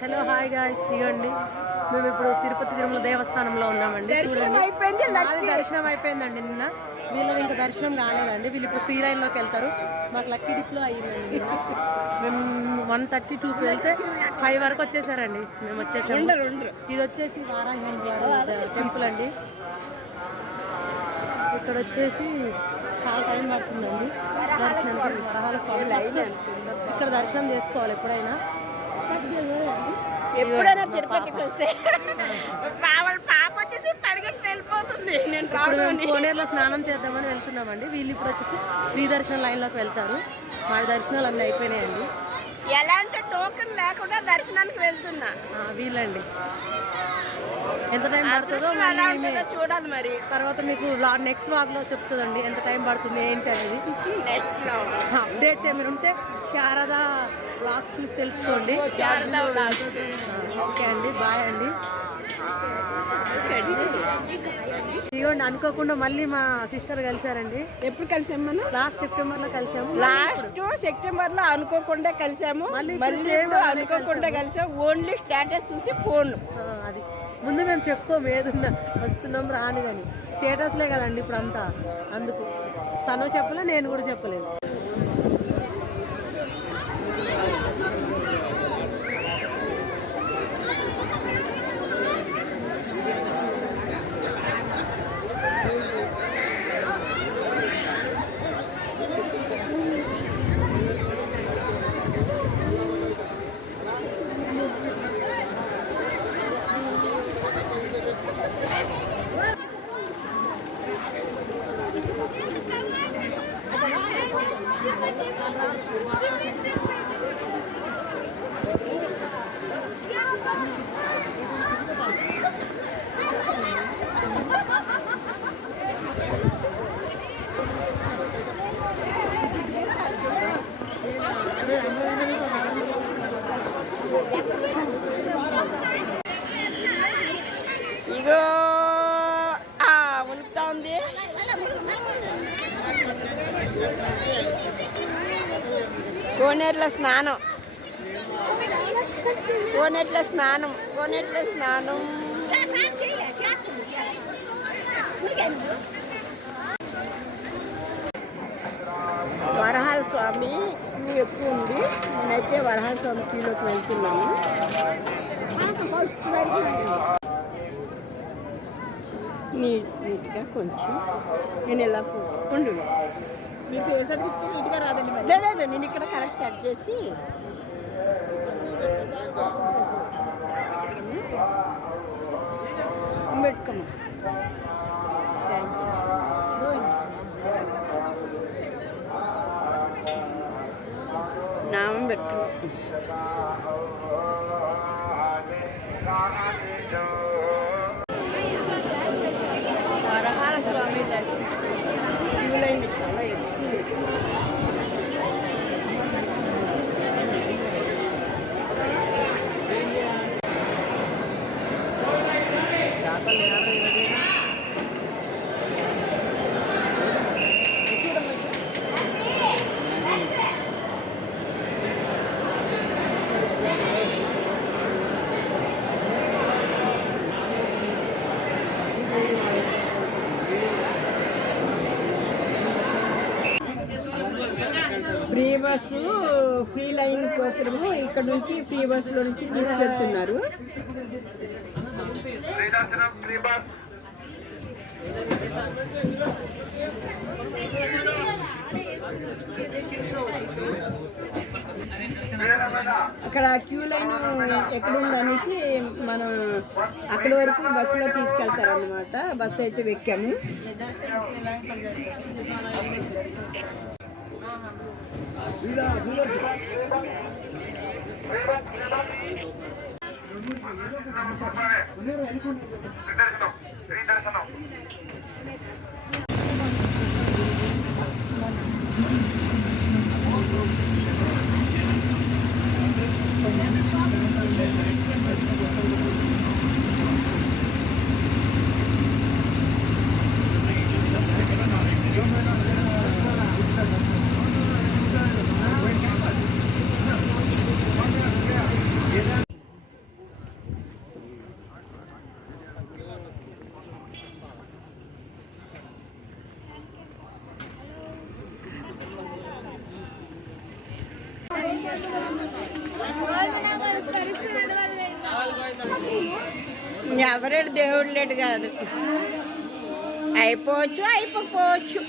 Hello hi guys ఇవ్వండి మేము ఇప్పుడు తిరుపతి తిరుమల దేవస్థానంలో ఉన్నామండి చూడండి. మాది దర్శనం అయిపోయిందండి నిన్న. వీళ్ళది ఇంకా దర్శనం కాలేదండి వీళ్ళు ఇప్పుడు ఫ్రీ లైన్లోకి వెళ్తారు. మాకు లక్కీ డిప్లో అయ్యిందండి. మేము వన్ థర్టీ టూకి వెళ్తే ఫైవ్ వరకు వచ్చేసారండి. మేము వచ్చేసాము. ఇది వచ్చేసి వారాహి వారి టెంపుల్ అండి. ఇక్కడ వచ్చేసి చాలా టైం పడుతుందండి. దర్శనానికి వరహాల స్వామి. ఇక్కడ దర్శనం చేసుకోవాలి ఎప్పుడైనా. ఎప్పుడైనా తిరుపతికి వస్తే వాళ్ళ పాప వచ్చేసి పరిగెత్తి వెళ్ళిపోతుంది. నేను రాను కోనేరులో స్నానం చేద్దామని వెళ్తున్నామండి. వీళ్ళు ఇప్పుడు వచ్చేసి ఫ్రీ దర్శనం లైన్లోకి వెళ్తారు. మా దర్శనాలు అన్నీ అయిపోయినాయండి. ఎలాంటి టోకెన్ లేకుండా దర్శనానికి వెళ్తున్నా. వీళ్ళండి. ఎంత టైం పడుతుందో చూడాలి మరి. తర్వాత మీకు నెక్స్ట్ వ్లాగ్లో చెప్తుందండి ఎంత టైం పడుతుంది ఏంటి అనేది. లో అప్డేట్స్ ఏమైనా ఉంటే శారద వ్లాగ్స్ చూసి తెలుసుకోండి. ఓకే అండి బాయ్ అండి. ఇదిగోండి అనుకోకుండా మళ్ళీ మా సిస్టర్ కలిసారండి ఎప్పుడు కలిసాం మనం? లాస్ట్ సెప్టెంబర్లో కలిసాము. లాస్ట్ సెప్టెంబర్లో అనుకోకుండా కలిసాము. మళ్ళీ అనుకోకుండా కలిసాం. ఓన్లీ స్టేటస్ చూసి ఫోన్ అది. ముందు మేము చెప్పుకోము ఏదున్నా వస్తున్నాం రాను కానీ స్టేటస్లే కదండి ఇప్పుడు అంతా అందుకు తను చెప్పలే నేను కూడా చెప్పలేదు. కోనేట్ల ఉంది కోనేరులో స్నానం. కోనేట్ల స్నానం. కోనేట్ల స్నానం. వరహాల స్వామి క్యూ ఎక్కువ ఉంది. నేనైతే వరహాల స్వామి క్యూలోకి వెళ్తున్నాను. నీట్ నీట్గా కొంచెం నేను ఎలా ఉండు. మీ ఫేస్ అడిగితే నీట్గా రాదండి మరి. లేదు నేను ఇక్కడ కరెక్ట్ సెట్ చేసి. పెట్టుకోమా. థ్యాంక్ యూ నామం పెట్టుకో వరహాల స్వామి దర్శనం క్యూ లైన్ చాలా ఎక్కువ ఫ్రీ బస్సు ఫ్రీ లైన్ కోసము ఇక్కడ నుంచి ఫ్రీ బస్సులో నుంచి తీసుకెళ్తున్నారు. శ్రీదర్శనం అక్కడ క్యూ లైన్ ఎక్కడ ఉందనేసి మనం అక్కడి వరకు బస్సులో తీసుకెళ్తారు అనమాట బస్సు అయితే ఎక్కాము శ్రీదర్శనం దర్శనం దేవుడు లేడు కాదు అయిపోవచ్చు అయిపోకపోవచ్చు